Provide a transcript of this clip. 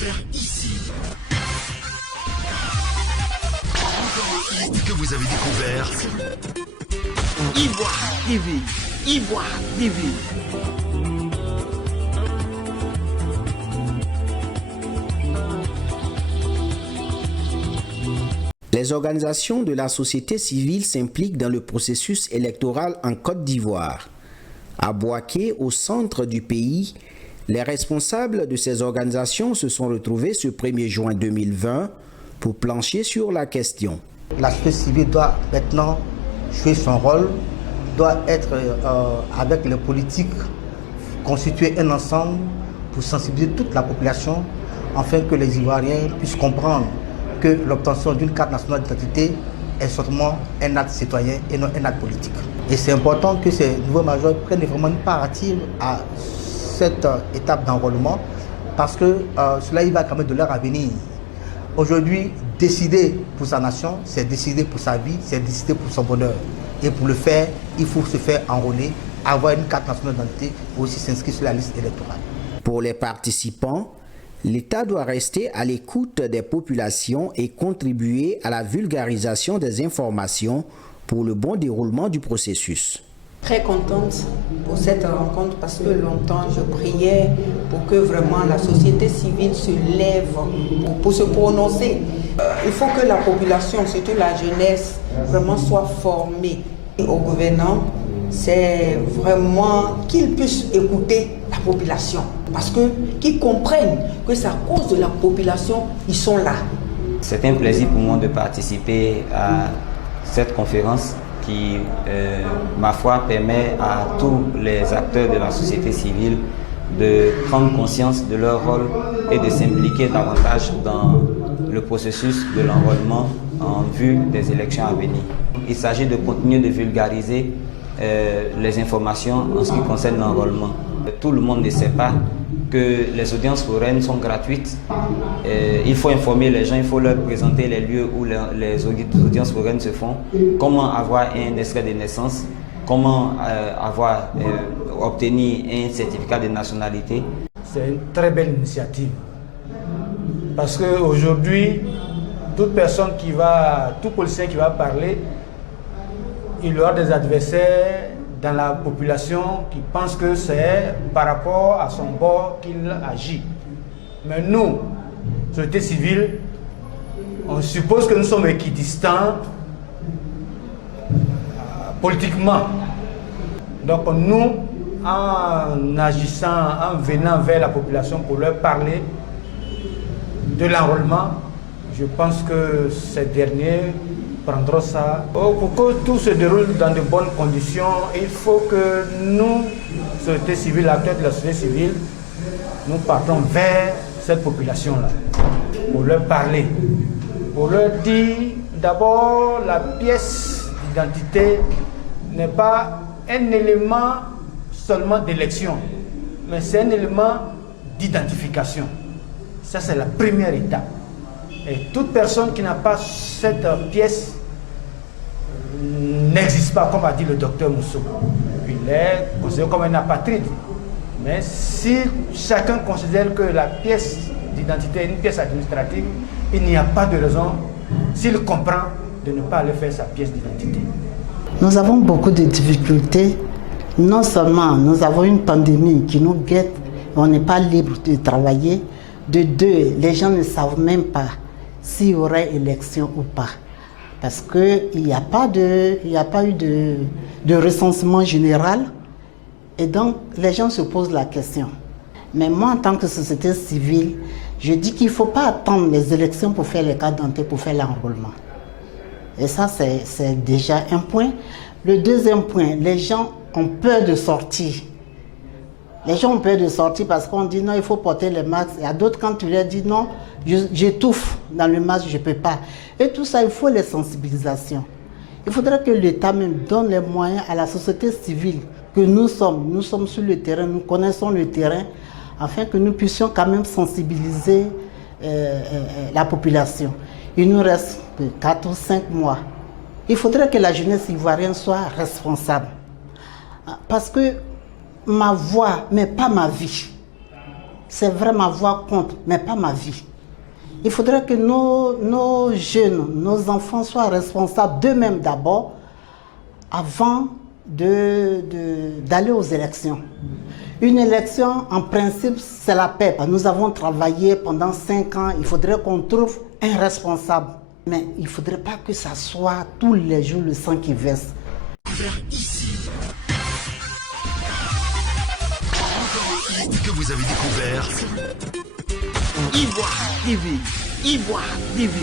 faire ici? Que vous avez découvert Ivoire TV. Ivoire TV. Les organisations de la société civile s'impliquent dans le processus électoral en Côte d'Ivoire. À Bouaké, au centre du pays, les responsables de ces organisations se sont retrouvés ce 1er juin 2020 pour plancher sur la question. La société civile doit maintenant jouer son rôle, doit être avec les politiques, constituer un ensemble pour sensibiliser toute la population afin que les Ivoiriens puissent comprendre que l'obtention d'une carte nationale d'identité est seulement un acte citoyen et non un acte politique. Et c'est important que ces nouveaux majors prennent vraiment une part active à cette étape d'enrôlement parce que cela y va quand même de leur avenir. Aujourd'hui, décider pour sa nation, c'est décider pour sa vie, c'est décider pour son bonheur. Et pour le faire, il faut se faire enrôler, avoir une carte nationale d'identité et aussi s'inscrire sur la liste électorale. Pour les participants, l'État doit rester à l'écoute des populations et contribuer à la vulgarisation des informations pour le bon déroulement du processus. Très contente pour cette rencontre parce que longtemps je priais pour que vraiment la société civile se lève pour se prononcer. Il faut que la population, surtout la jeunesse, vraiment soit formée. Et au gouvernement, c'est vraiment qu'ils puissent écouter la population. Parce qu'ils comprennent que c'est à cause de la population qu'ils sont là. C'est un plaisir pour moi de participer à cette conférence qui, ma foi, permet à tous les acteurs de la société civile de prendre conscience de leur rôle et de s'impliquer davantage dans le processus de l'enrôlement en vue des élections à venir. Il s'agit de continuer de vulgariser les informations en ce qui concerne l'enrôlement. Tout le monde ne sait pas que les audiences foraines sont gratuites. Il faut informer les gens, il faut leur présenter les lieux où les audiences foraines se font, comment avoir un extrait de naissance, comment obtenir un certificat de nationalité. C'est une très belle initiative parce qu'aujourd'hui, toute personne tout policier qui va parler, il aura des adversaires dans la population qui pense que c'est par rapport à son bord qu'il agit. Mais nous, société civile, on suppose que nous sommes équidistants politiquement. Donc nous, en agissant, en venant vers la population pour leur parler de l'enrôlement, je pense que ces derniers prendront ça. Pour que tout se déroule dans de bonnes conditions, il faut que nous, société civile, acteurs de la société civile, nous partons vers cette population-là pour leur parler, pour leur dire d'abord la pièce d'identité n'est pas un élément seulement d'élection, mais c'est un élément d'identification. Ça, c'est la première étape. Et toute personne qui n'a pas cette pièce n'existe pas, comme a dit le docteur Mousseau. Il est considéré comme un apatride. Mais si chacun considère que la pièce d'identité est une pièce administrative, il n'y a pas de raison, s'il comprend, de ne pas aller faire sa pièce d'identité. Nous avons beaucoup de difficultés. Non seulement nous avons une pandémie qui nous guette, on n'est pas libre de travailler. De deux, les gens ne savent même pas s'il y aurait élection ou pas. Parce qu'il n'y a pas eu de recensement général. Et donc, les gens se posent la question. Mais moi, en tant que société civile, je dis qu'il ne faut pas attendre les élections pour faire les cartes d'identité, pour faire l'enrôlement. Et ça, c'est déjà un point. Le deuxième point, les gens ont peur de sortir. Les gens ont peur de sortir parce qu'on dit non, il faut porter le masque. Il y a d'autres, quand tu leur dis non, j'étouffe dans le masque, je ne peux pas. Et tout ça, il faut les sensibilisations. Il faudrait que l'État même donne les moyens à la société civile que nous sommes. Nous sommes sur le terrain, nous connaissons le terrain, afin que nous puissions quand même sensibiliser la population. Il nous reste 4 ou 5 mois. Il faudrait que la jeunesse ivoirienne soit responsable. Parce que ma voix, mais pas ma vie. c'est vrai, ma voix compte, mais pas ma vie. Il faudrait que nos jeunes, nos enfants soient responsables d'eux-mêmes d'abord, avant d'aller aux élections. Une élection, en principe, c'est la paix. Nous avons travaillé pendant 5 ans, il faudrait qu'on trouve un responsable. Mais il ne faudrait pas que ça soit tous les jours le sang qui verse. Que vous avez découvert Ivoire TV. Ivoire TV.